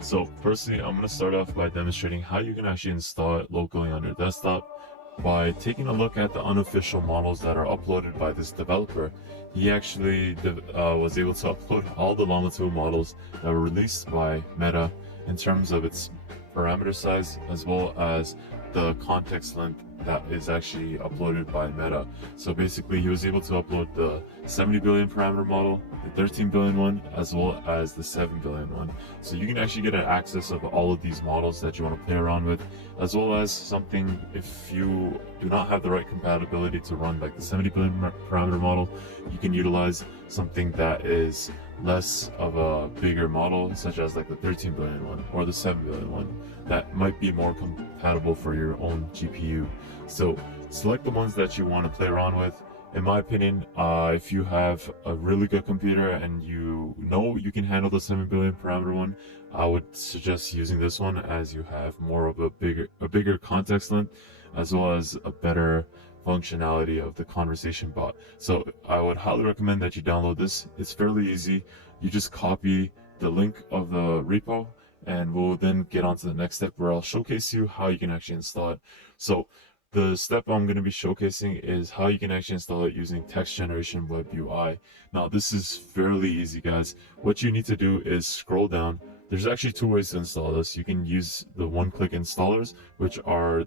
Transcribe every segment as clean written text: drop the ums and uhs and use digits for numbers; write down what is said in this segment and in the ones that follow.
So firstly, I'm going to start off by demonstrating how you can actually install it locally on your desktop by taking a look at the unofficial models that are uploaded by this developer. He actually was able to upload all the Llama 2 models that were released by Meta in terms of its parameter size as well as the context length that is actually uploaded by Meta. So basically he was able to upload the 70 billion parameter model, the 13 billion one, as well as the 7 billion one. So you can actually get an access of all of these models that you want to play around with, as well as something if you do not have the right compatibility to run like the 70 billion parameter model, you can utilize something that is less of a bigger model, such as like the 13 billion one or the 7 billion one, that might be more compatible for your own GPU. So select the ones that you want to play around with. In my opinion, if you have a really good computer and you know you can handle the 7 billion parameter one, I would suggest using this one, as you have more of a bigger context length, as well as a better functionality of the conversation bot. So I would highly recommend that you download this. It's fairly easy. You just copy the link of the repo, and we'll then get on to the next step where I'll showcase you how you can actually install it. So the step I'm going to be showcasing is how you can actually install it using text generation web UI. Now this is fairly easy, guys. What you need to do is scroll down. There's actually two ways to install this. You can use the one-click installers, which are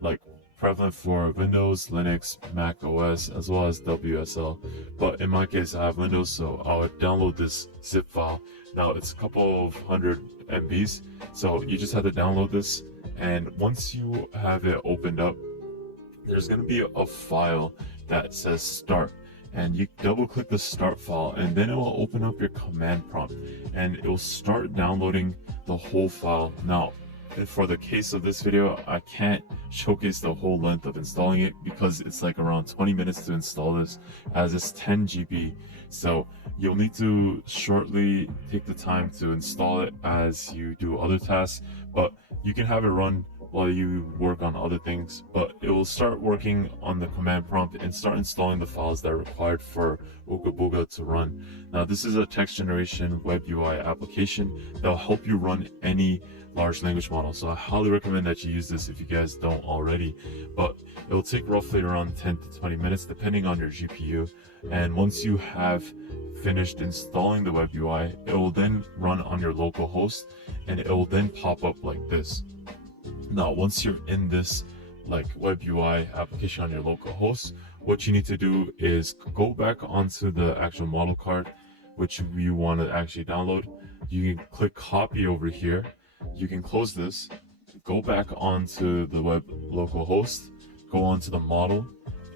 like prevalent for Windows, Linux, Mac OS, as well as WSL. But in my case, I have Windows, so I would download this zip file. Now it's a couple of hundred MBs, so you just have to download this. And once you have it opened up, there's going to be a file that says start, and you double click the start file, and then it will open up your command prompt and it will start downloading the whole file. Now for the case of this video, I can't showcase the whole length of installing it because it's like around 20 minutes to install this, as it's 10 GB. So you'll need to shortly take the time to install it as you do other tasks, but you can have it run while you work on other things. But it will start working on the command prompt and start installing the files that are required for Ooga Booga to run. Now this is a text generation web UI application that will help you run any large language model, so I highly recommend that you use this if you guys don't already. But it will take roughly around 10 to 20 minutes depending on your GPU, and once you have finished installing the web UI, it will then run on your local host and it will then pop up like this. Now once you're in this like web UI application on your local host, what you need to do is go back onto the actual model card which you want to actually download. You can click copy over here. You can close this, go back onto the web local host, go onto the model,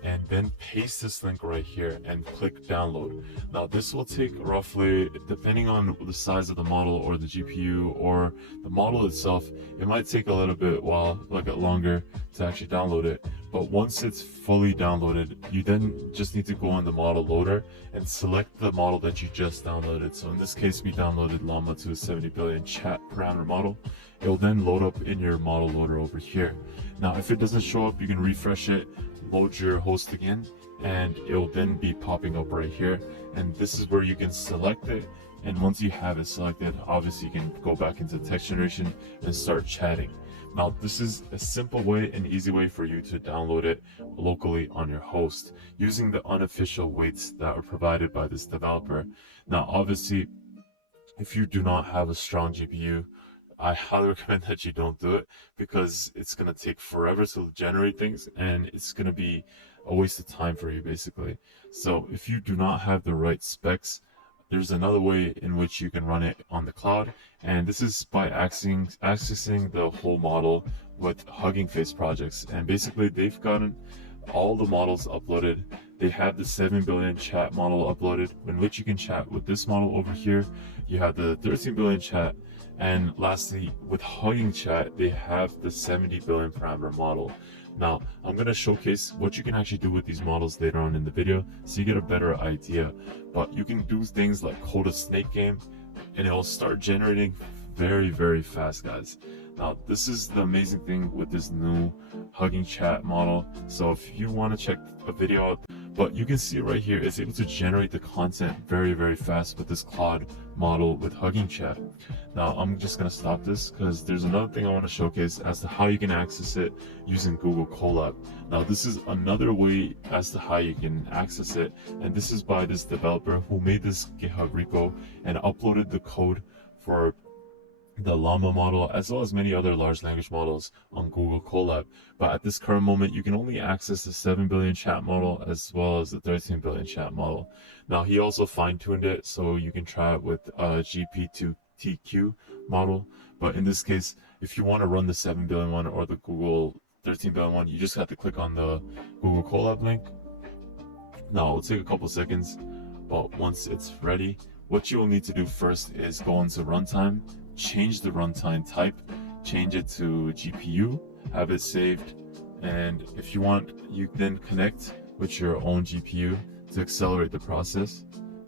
and then paste this link right here and click download. Now this will take roughly, depending on the size of the model or the GPU or the model itself, it might take a little bit longer to actually download it. But once it's fully downloaded, you then just need to go on the model loader and select the model that you just downloaded. So in this case, we downloaded Llama 2 70 billion chat parameter model. It will then load up in your model loader over here. Now if it doesn't show up, you can refresh it, load your host again, and it will then be popping up right here. And this is where you can select it, and once you have it selected, obviously you can go back into text generation and start chatting. Now this is a simple way and easy way for you to download it locally on your host using the unofficial weights that are provided by this developer. Now obviously, if you do not have a strong GPU, I highly recommend that you don't do it, because it's going to take forever to generate things and it's going to be a waste of time for you basically. So if you do not have the right specs, there's another way in which you can run it on the cloud, and this is by accessing the whole model with Hugging Face projects. And basically they've gotten all the models uploaded. They have the 7 billion chat model uploaded, in which you can chat with this model over here. You have the 13 billion chat, and lastly with Hugging Chat, they have the 70 billion parameter model. Now I'm going to showcase what you can actually do with these models later on in the video, so you get a better idea. But you can do things like code a snake game, and it will start generating very fast, guys. Now, this is the amazing thing with this new Hugging Chat model. So if you want to check a video out, but you can see right here, it's able to generate the content very, very fast with this Claude model with Hugging Chat. Now, I'm just going to stop this because there's another thing I want to showcase as to how you can access it using Google Colab. Now, this is another way as to how you can access it, and this is by this developer who made this GitHub repo and uploaded the code for the Llama model as well as many other large language models on Google Colab. But at this current moment, you can only access the 7 billion chat model as well as the 13 billion chat model. Now, he also fine-tuned it so you can try it with a GP2TQ model. But in this case, if you want to run the 7 billion one or the Google 13 billion one, you just have to click on the Google Colab link. Now, it'll take a couple seconds, but once it's ready, what you will need to do first is go into runtime, change the runtime type, change it to GPU, have it saved, and if you want, you then connect with your own GPU to accelerate the process.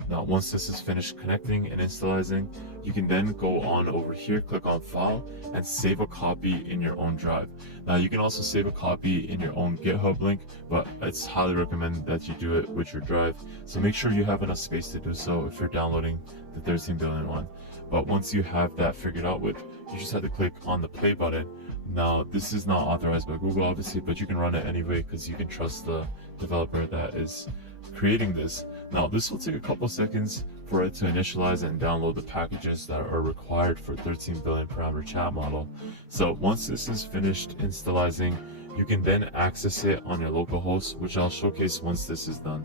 Now, once this is finished connecting and installizing, you can then go on over here, click on File, and save a copy in your own drive. Now, you can also save a copy in your own GitHub link, but it's highly recommended that you do it with your drive. So make sure you have enough space to do so if you're downloading the 13 billion one. But once you have that figured out with, you just have to click on the play button. Now, this is not authorized by Google, obviously, but you can run it anyway because you can trust the developer that is creating this. Now, this will take a couple seconds for it to initialize and download the packages that are required for 13 billion parameter chat model. So once this is finished installizing, you can then access it on your local host, which I'll showcase once this is done.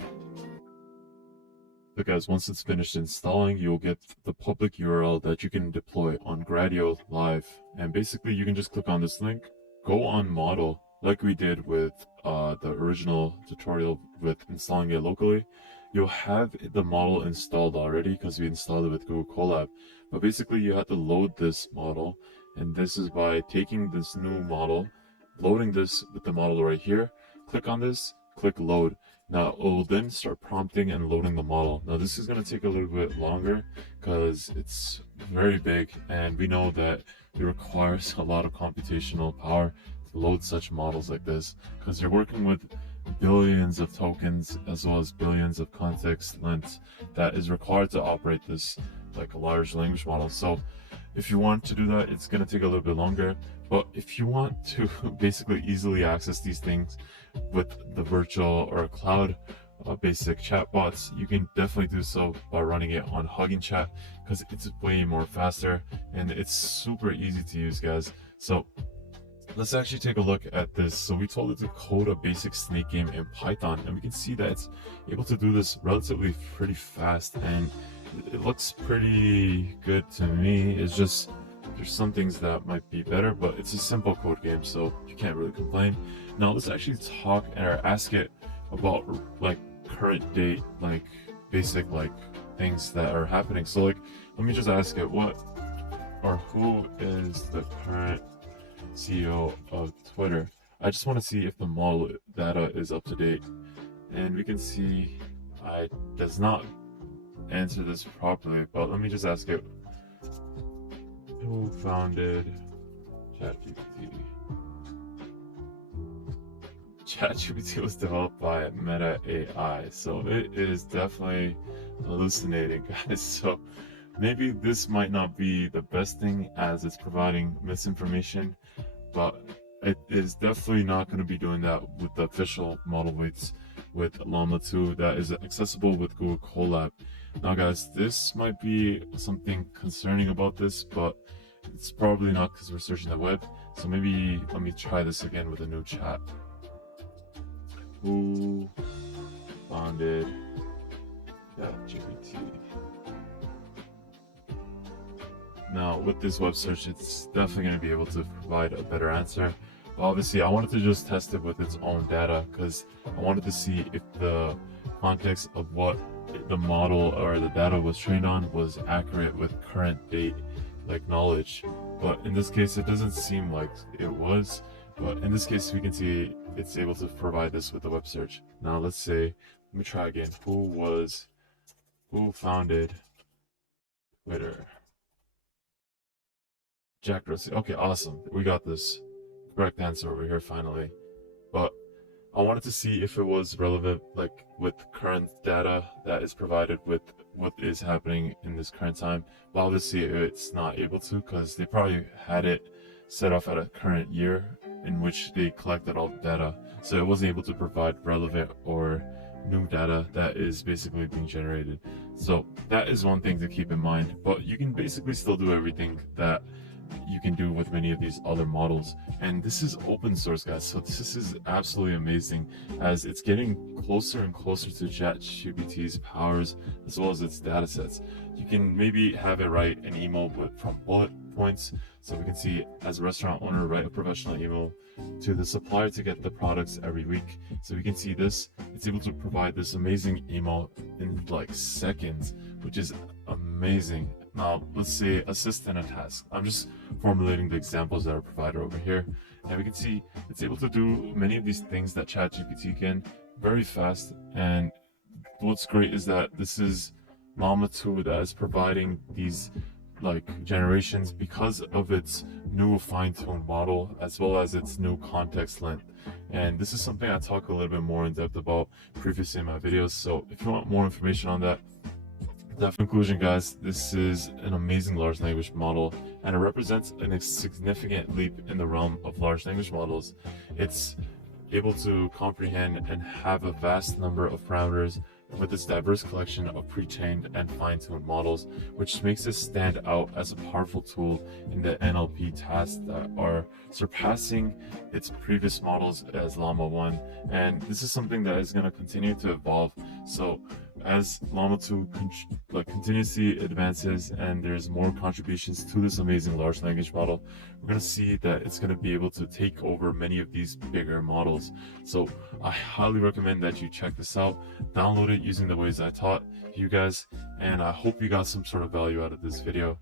So guys, once it's finished installing, you'll get the public URL that you can deploy on Gradio Live. And basically, you can just click on this link, go on model, like we did with the original tutorial with installing it locally. You'll have the model installed already because we installed it with Google Colab. But basically, you have to load this model. And this is by taking this new model, loading this with the model right here. Click on this, click load. Now, it will then start prompting and loading the model. Now, this is going to take a little bit longer because it's very big, and we know that it requires a lot of computational power to load such models like this because you're working with billions of tokens as well as billions of context lengths that is required to operate this like a large language model. So if you want to do that, it's going to take a little bit longer. But if you want to basically easily access these things with the virtual or cloud basic chatbots, you can definitely do so by running it on Hugging Chat because it's way more faster and it's super easy to use, guys. So let's actually take a look at this. So we told it to code a basic snake game in Python, and we can see that it's able to do this relatively pretty fast, and it looks pretty good to me. It's just there's some things that might be better, but it's a simple code game, so you can't really complain. Now let's actually talk or ask it about like current date, like basic like things that are happening. So like, let me just ask it what or who is the current CEO of Twitter. I just want to see if the model data is up to date, and we can see it does not answer this properly, but let me just ask it who founded ChatGPT. ChatGPT was developed by Meta AI, so it is definitely hallucinating, guys. So maybe this might not be the best thing as it's providing misinformation, but it is definitely not going to be doing that with the official model weights with Llama 2 that is accessible with Google Colab. Now guys, this might be something concerning about this, but it's probably not because we're searching the web. So maybe let me try this again with a new chat. Who founded ChatGPT? Now with this web search, it's definitely going to be able to provide a better answer. But obviously, I wanted to just test it with its own data because I wanted to see if the context of what the model or the data was trained on was accurate with current date like knowledge. But in this case, it doesn't seem like it was. But in this case, we can see it's able to provide this with the web search. Now let's say, let me try again. Who founded Twitter? Jack Dorsey. Okay, awesome. We got this correct answer over here finally. But I wanted to see if it was relevant, like with current data that is provided with what is happening in this current time. But obviously it's not able to, because they probably had it set off at a current year in which they collected all the data. So it wasn't able to provide relevant or new data that is basically being generated. So that is one thing to keep in mind. But you can basically still do everything that you can do with many of these other models, and this is open source, guys, so this is absolutely amazing, as it's getting closer and closer to ChatGPT's powers as well as its data sets. You can maybe have it write an email from bullet points, so we can see, as a restaurant owner, write a professional email to the supplier to get the products every week. So we can see this, it's able to provide this amazing email in like seconds, which is amazing. Now, let's say assist in a task. I'm just formulating the examples that are provided over here. And we can see it's able to do many of these things that ChatGPT can very fast. And what's great is that this is Llama 2 that is providing these like generations because of its new fine-tuned model as well as its new context length. And this is something I talk a little bit more in depth about previously in my videos. So if you want more information on that, in conclusion, guys, this is an amazing large language model, and it represents a significant leap in the realm of large language models. It's able to comprehend and have a vast number of parameters with its diverse collection of pre-trained and fine-tuned models, which makes it stand out as a powerful tool in the NLP tasks that are surpassing its previous models as Llama 1. And this is something that is going to continue to evolve. So as Llama 2 continuously advances and there's more contributions to this amazing large language model, we're going to see that it's going to be able to take over many of these bigger models. So I highly recommend that you check this out, download it using the ways I taught you guys, and I hope you got some sort of value out of this video.